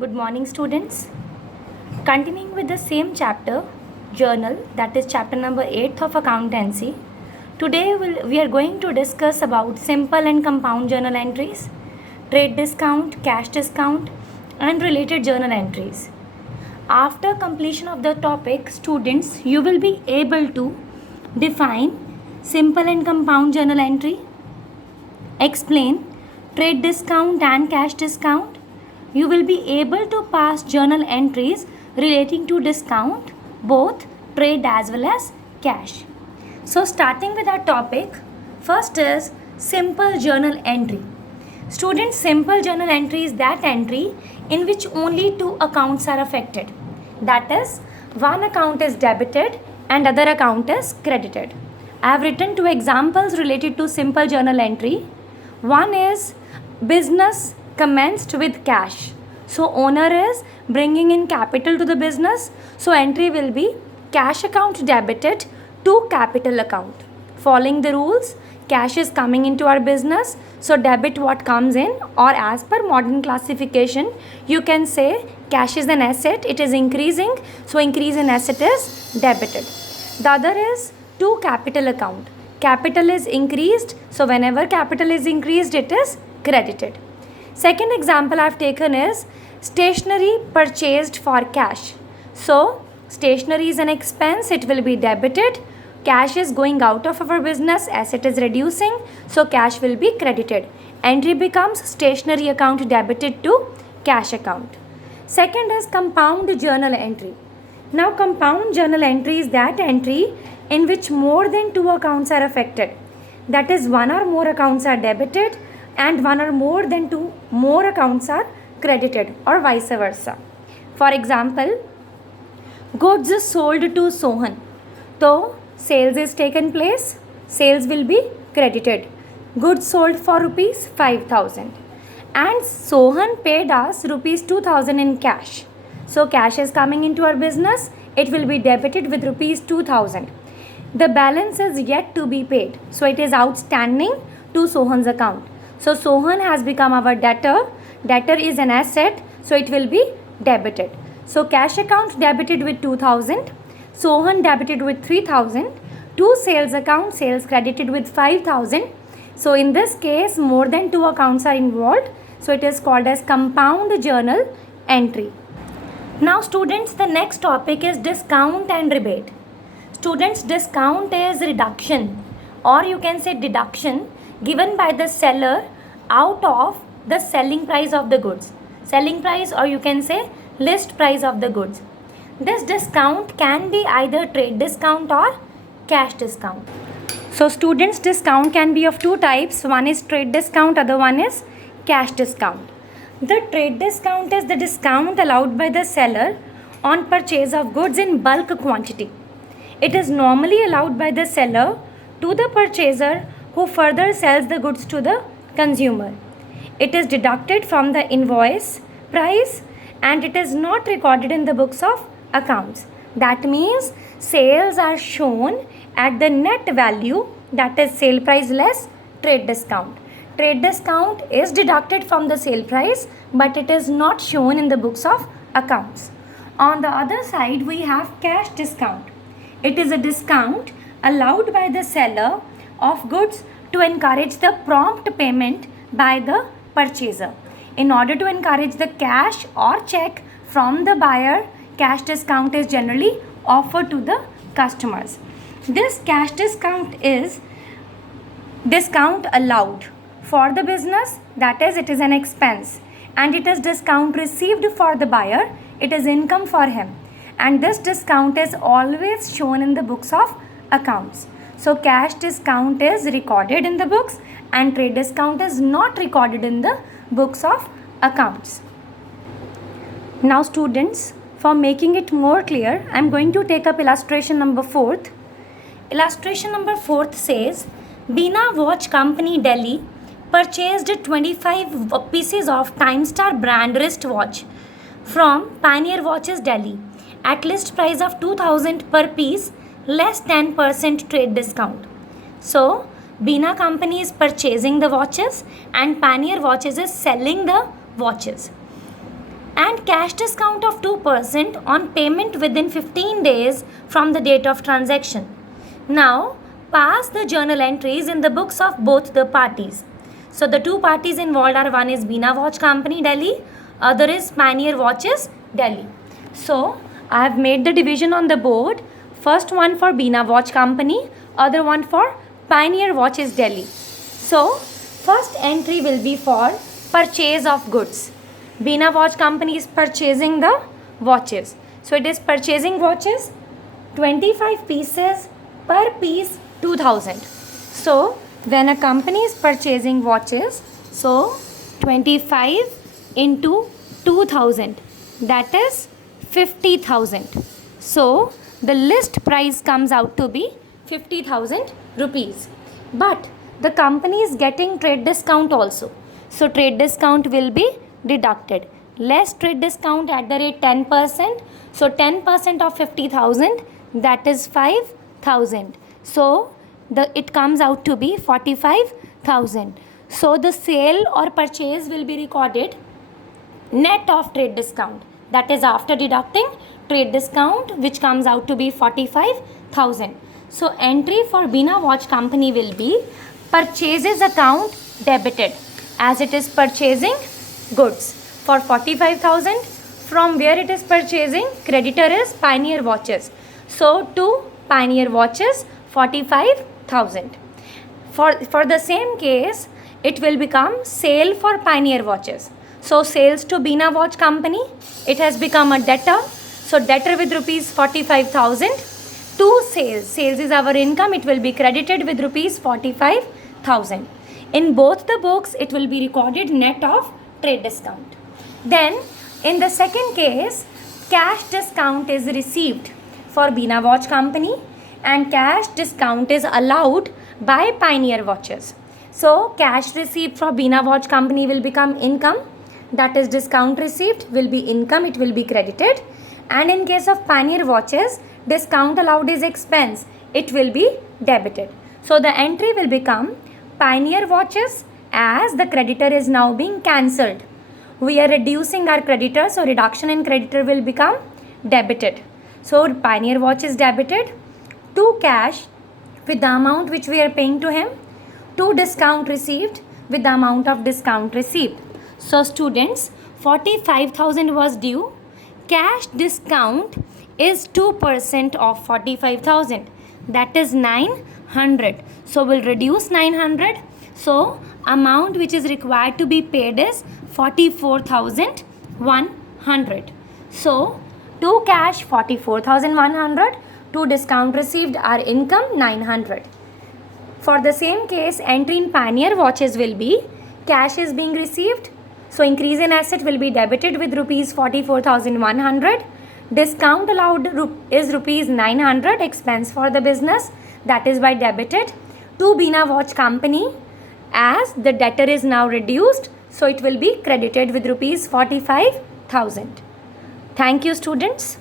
Good morning, students. Continuing with the same chapter, journal, that is chapter number 8 of accountancy. Today we are going to discuss about simple and compound journal entries, trade discount, cash discount, and related journal entries. After completion of the topic, students, you will be able to define simple and compound journal entry, explain trade discount and cash discount. You will be able to pass journal entries relating to discount, both trade as well as cash. So starting with our topic, first is simple journal entry. Students, simple journal entry is that entry in which only two accounts are affected. That is, one account is debited and other account is credited. I have written two examples related to simple journal entry. One is business commenced with cash. So owner is bringing in capital to the business. So entry will be cash account debited to capital account. Following the rules, cash is coming into our business. So debit what comes in, or as per modern classification, you can say cash is an asset. It is increasing. So increase in asset is debited. The other is to capital account. Capital is increased. So whenever capital is increased, it is credited. Second example I have taken is stationery purchased for cash. So stationery is an expense, it will be debited. Cash is going out of our business, asset is reducing, so cash will be credited. Entry becomes stationery account debited to cash account. Second is compound journal entry. Now compound journal entry is that entry in which more than two accounts are affected. That is, one or more accounts are debited and one or more than two more accounts are credited, or vice versa. For example, goods sold to Sohan. So sales is taken place, sales will be credited. Goods sold for rupees 5,000 and Sohan paid us rupees 2,000 in cash. So cash is coming into our business, it will be debited with rupees 2,000. The balance is yet to be paid, so it is outstanding to Sohan's account. So Sohan has become our debtor. Debtor is an asset, so it will be debited. So cash account debited with 2,000, Sohan debited with 3,000, to sales account, sales credited with 5,000. So in this case, more than two accounts are involved, so it is called as compound journal entry. Now students, the next topic is discount and rebate. Students, discount is reduction, or you can say deduction, given by the seller out of the selling price of the goods. Selling price, or you can say list price of the goods. This discount can be either trade discount or cash discount. So students, discount can be of two types. One is trade discount, other one is cash discount. The trade discount is the discount allowed by the seller on purchase of goods in bulk quantity. It is normally allowed by the seller to the purchaser who further sells the goods to the consumer. It is deducted from the invoice price and it is not recorded in the books of accounts. That means sales are shown at the net value, that is sale price less trade discount. Trade discount is deducted from the sale price, but it is not shown in the books of accounts. On the other side, we have cash discount. It is a discount allowed by the seller of goods to encourage the prompt payment by the purchaser. In order to encourage the cash or check from the buyer, cash discount is generally offered to the customers. This cash discount is discount allowed for the business, that is, it is an expense, and it is discount received for the buyer, it is income for him, and this discount is always shown in the books of accounts. So cash discount is recorded in the books and trade discount is not recorded in the books of accounts. Now students, for making it more clear, I am going to take up illustration number 4. Illustration number 4 says, Bina Watch Company Delhi purchased 25 pieces of Time Star brand wristwatch from Pioneer Watches Delhi at list price of 2,000 per piece, less 10% trade discount. So Bina company is purchasing the watches and Pioneer Watches is selling the watches. and cash discount of 2% on payment within 15 days from the date of transaction. Now, pass the journal entries in the books of both the parties. So, the two parties involved are, one is Bina Watch Company, Delhi, other is Pioneer Watches, Delhi. So, I have made the division on the board. First one for Bina Watch Company, other one for Pioneer Watches, Delhi. So, first entry will be for purchase of goods. Bina Watch Company is purchasing the watches. So, it is purchasing watches, 25 pieces, per piece 2000. So, when a company is purchasing watches, so 25 into 2000, that is 50,000. So, the list price comes out to be 50,000 rupees. But the company is getting trade discount also. So, trade discount will be deducted. Less trade discount at the rate 10%. So, 10% of 50,000, that is 5,000. So, it comes out to be 45,000. So, the sale or purchase will be recorded net of trade discount. That is after deducting trade discount, which comes out to be 45,000. So, entry for Bina Watch Company will be purchases account debited, as it is purchasing goods for 45,000. From where it is purchasing, creditor is Pioneer Watches. So, to Pioneer Watches 45,000. For the same case, it will become sale for Pioneer Watches. So, sales to Bina Watch Company, it has become a debtor. So, debtor with rupees 45,000 to sales. Sales is our income, it will be credited with rupees 45,000. In both the books, it will be recorded net of trade discount. Then, in the second case, cash discount is received for Bina Watch Company and cash discount is allowed by Pioneer Watches. So, cash received for Bina Watch Company will become income, that is discount received will be income, it will be credited. And in case of Pioneer Watches, discount allowed is expense, it will be debited. So, the entry will become Pioneer Watches, as the creditor is now being cancelled. We are reducing our creditor, so reduction in creditor will become debited. So, Pioneer Watch is debited to cash with the amount which we are paying to him, to discount received with the amount of discount received. So, students, 45,000 was due. Cash discount is 2% of 45,000, that is 900. So, we'll reduce 900. So, amount which is required to be paid is 44,100. So, to cash 44,100, to discount received our income 900. For the same case, entry in Pioneer Watches will be cash is being received. So, increase in asset will be debited with rupees 44,100. Discount allowed is rupees 900, expense for the business, that is by debited to Bina Watch Company, as the debtor is now reduced. So, it will be credited with rupees 45,000. Thank you, students.